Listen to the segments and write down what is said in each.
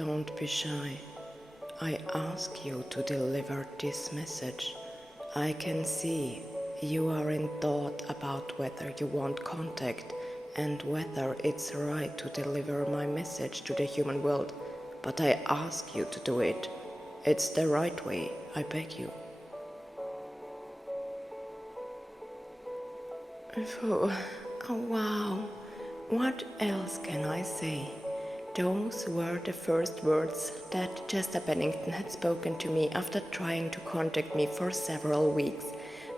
Don't be shy. I ask you to deliver this message. I can see you are in thought about whether you want contact and whether it's right to deliver my message to the human world, but I ask you to do it. It's the right way, I beg you. Oh wow, what else can I say? Those were the first words that Chester Bennington had spoken to me after trying to contact me for several weeks.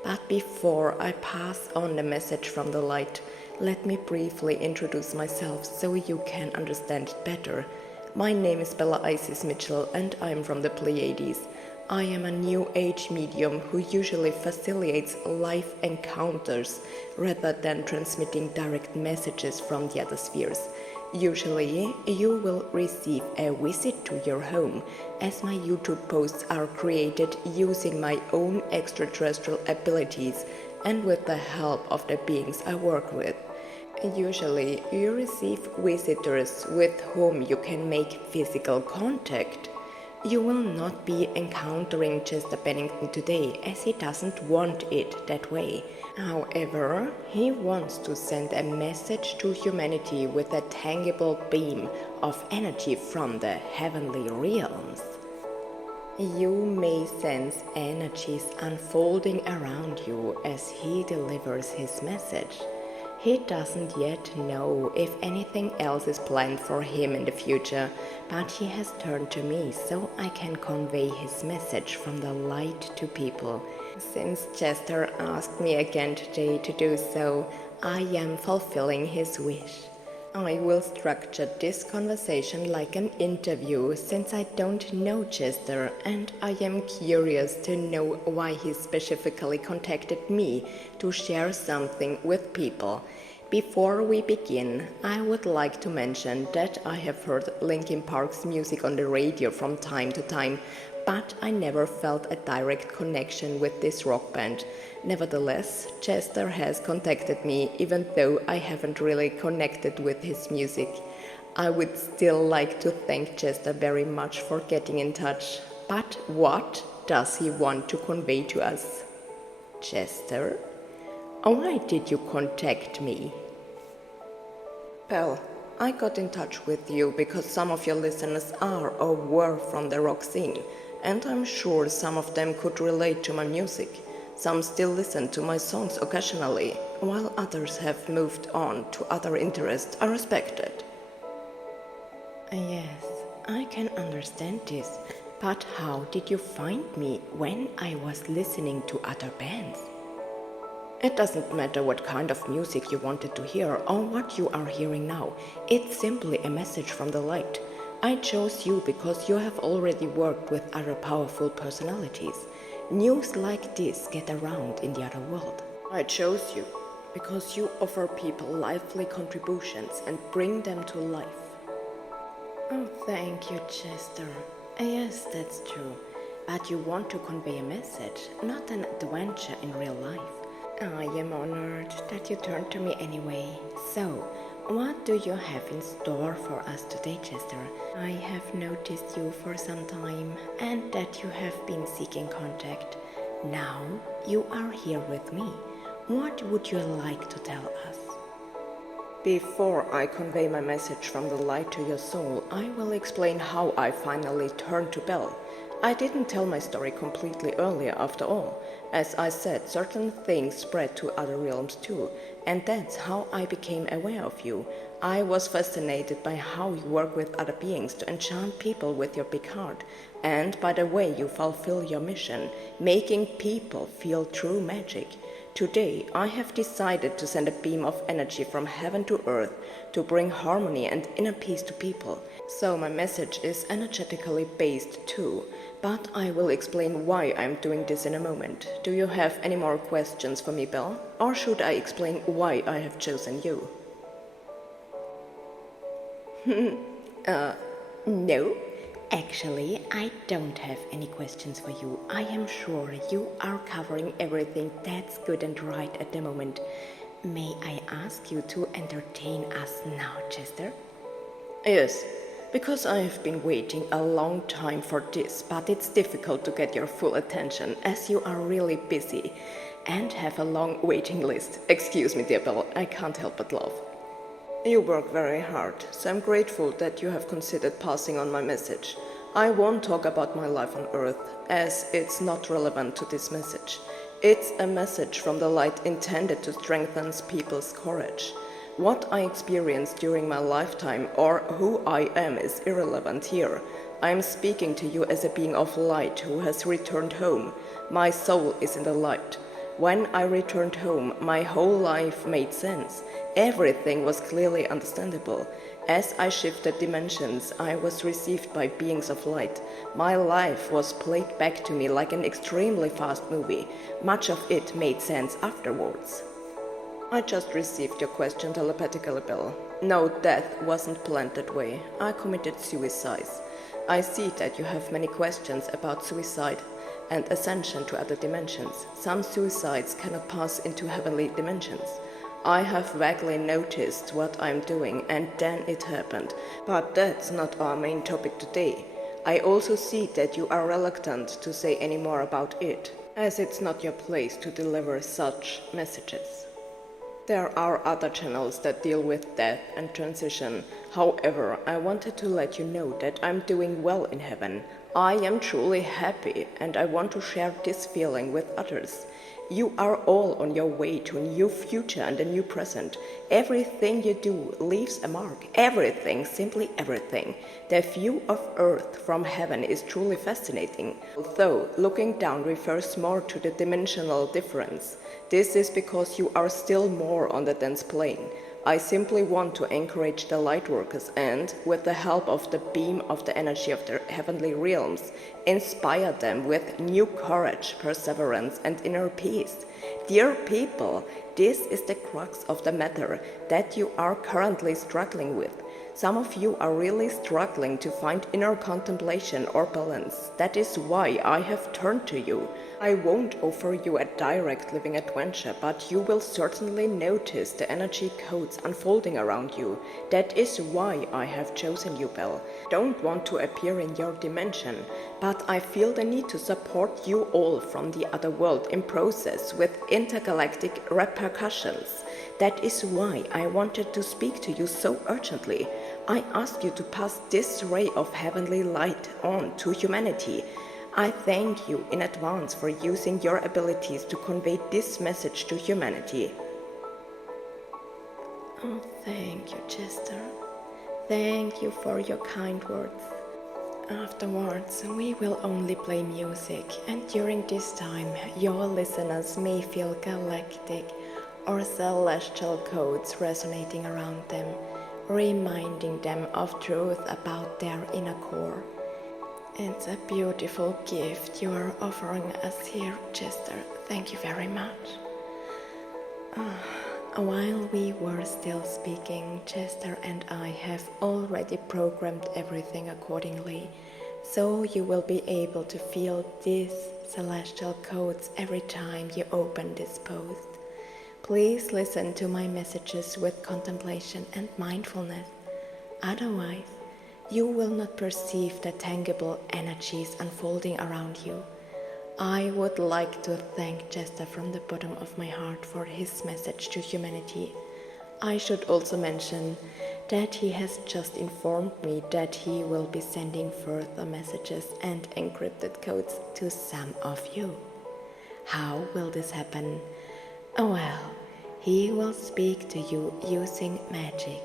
But before I pass on the message from the light, let me briefly introduce myself so you can understand it better. My name is Bella Isis Mitchell and I am from the Pleiades. I am a New Age medium who usually facilitates life encounters rather than transmitting direct messages from the other spheres. Usually, you will receive a visit to your home, as my YouTube posts are created using my own extraterrestrial abilities and with the help of the beings I work with. Usually, you receive visitors with whom you can make physical contact. You will not be encountering Chester Bennington today, as he doesn't want it that way. However, he wants to send a message to humanity with a tangible beam of energy from the heavenly realms. You may sense energies unfolding around you as he delivers his message. He doesn't yet know if anything else is planned for him in the future, but he has turned to me so I can convey his message from the light to people. Since Chester asked me again today to do so, I am fulfilling his wish. I will structure this conversation like an interview since I don't know Chester and I am curious to know why he specifically contacted me to share something with people. Before we begin, I would like to mention that I have heard Linkin Park's music on the radio from time to time, but I never felt a direct connection with this rock band. Nevertheless, Chester has contacted me even though I haven't really connected with his music. I would still like to thank Chester very much for getting in touch. But what does he want to convey to us? Chester? Why did you contact me? Well, I got in touch with you because some of your listeners are or were from the rock scene, and I'm sure some of them could relate to my music. Some still listen to my songs occasionally, while others have moved on to other interests I respected. Yes, I can understand this, but how did you find me when I was listening to other bands? It doesn't matter what kind of music you wanted to hear or what you are hearing now. It's simply a message from the light. I chose you because you have already worked with other powerful personalities. News like this get around in the other world. I chose you because you offer people lively contributions and bring them to life. Oh, thank you, Chester. Yes, that's true. But you want to convey a message, not an adventure in real life. I am honored that you turned to me anyway. So, what do you have in store for us today, Chester? I have noticed you for some time and that you have been seeking contact. Now you are here with me. What would you like to tell us? Before I convey my message from the light to your soul, I will explain how I finally turned to Bell. I didn't tell my story completely earlier after all. As I said, certain things spread to other realms too, and that's how I became aware of you. I was fascinated by how you work with other beings to enchant people with your big heart, and by the way you fulfill your mission, making people feel true magic. Today, I have decided to send a beam of energy from heaven to earth to bring harmony and inner peace to people. So my message is energetically based too, but I will explain why I'm doing this in a moment. Do you have any more questions for me, Belle? Or should I explain why I have chosen you? No. Actually, I don't have any questions for you. I am sure you are covering everything that's good and right at the moment. May I ask you to entertain us now, Chester? Yes. Because I have been waiting a long time for this, but it's difficult to get your full attention as you are really busy and have a long waiting list. Excuse me, dear Belle, I can't help but laugh. You work very hard, so I'm grateful that you have considered passing on my message. I won't talk about my life on Earth, as it's not relevant to this message. It's a message from the light intended to strengthen people's courage. What I experienced during my lifetime or who I am is irrelevant here. I am speaking to you as a being of light who has returned home. My soul is in the light. When I returned home, my whole life made sense. Everything was clearly understandable. As I shifted dimensions, I was received by beings of light. My life was played back to me like an extremely fast movie. Much of it made sense afterwards. I just received your question telepathically, Bill. No, death wasn't planned that way. I committed suicide. I see that you have many questions about suicide and ascension to other dimensions. Some suicides cannot pass into heavenly dimensions. I have vaguely noticed what I'm doing and then it happened, but that's not our main topic today. I also see that you are reluctant to say any more about it, as it's not your place to deliver such messages. There are other channels that deal with death and transition. However, I wanted to let you know that I'm doing well in heaven. I am truly happy and I want to share this feeling with others. You are all on your way to a new future and a new present. Everything you do leaves a mark. Everything, simply everything. The view of Earth from heaven is truly fascinating. Although looking down refers more to the dimensional difference. This is because you are still more on the dense plane. I simply want to encourage the lightworkers and, with the help of the beam of the energy of the heavenly realms, inspire them with new courage, perseverance, and inner peace. Dear people, this is the crux of the matter that you are currently struggling with. Some of you are really struggling to find inner contemplation or balance. That is why I have turned to you. I won't offer you a direct living adventure, but you will certainly notice the energy codes unfolding around you. That is why I have chosen you, Belle. Don't want to appear in your dimension, but I feel the need to support you all from the other world in process with intergalactic repercussions. That is why I wanted to speak to you so urgently. I ask you to pass this ray of heavenly light on to humanity. I thank you in advance for using your abilities to convey this message to humanity. Oh, thank you, Chester. Thank you for your kind words. Afterwards, we will only play music, and during this time, your listeners may feel galactic or celestial codes resonating around them, reminding them of truth about their inner core. It's a beautiful gift you are offering us here, Chester. Thank you very much. While we were still speaking, Chester and I have already programmed everything accordingly, so you will be able to feel these celestial codes every time you open this post. Please listen to my messages with contemplation and mindfulness. Otherwise, you will not perceive the tangible energies unfolding around you. I would like to thank Chester from the bottom of my heart for his message to humanity. I should also mention that he has just informed me that he will be sending further messages and encrypted codes to some of you. How will this happen? Well, he will speak to you using magic.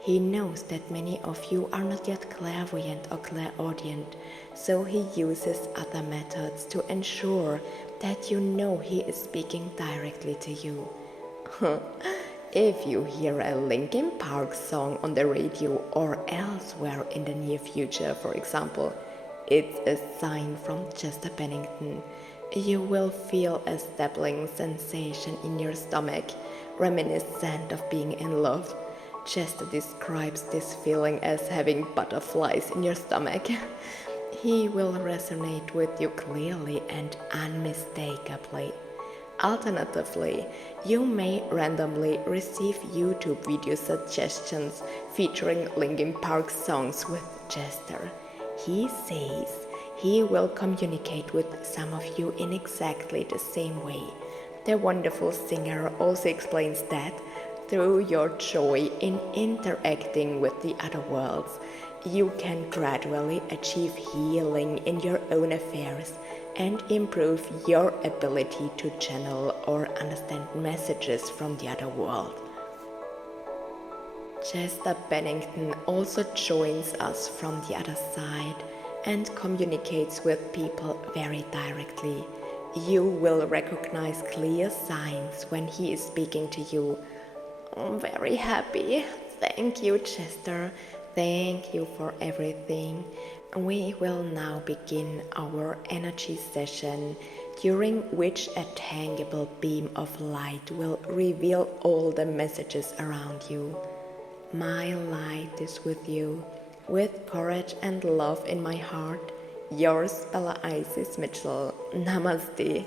He knows that many of you are not yet clairvoyant or clairaudient, so he uses other methods to ensure that you know he is speaking directly to you. If you hear a Linkin Park song on the radio or elsewhere in the near future, for example, it's a sign from Chester Bennington. You will feel a stabbing sensation in your stomach, reminiscent of being in love. Chester describes this feeling as having butterflies in your stomach. He will resonate with you clearly and unmistakably. Alternatively, you may randomly receive YouTube video suggestions featuring Linkin Park songs with Chester. He says he will communicate with some of you in exactly the same way. The wonderful singer also explains that through your joy in interacting with the other worlds, you can gradually achieve healing in your own affairs and improve your ability to channel or understand messages from the other world. Chester Bennington also joins us from the other side and communicates with people very directly. You will recognize clear signs when he is speaking to you. I'm very happy. Thank you, Chester. Thank you for everything. We will now begin our energy session, during which a tangible beam of light will reveal all the messages around you. My light is with you. With courage and love in my heart, yours, Bella Isis Mitchell. Namaste.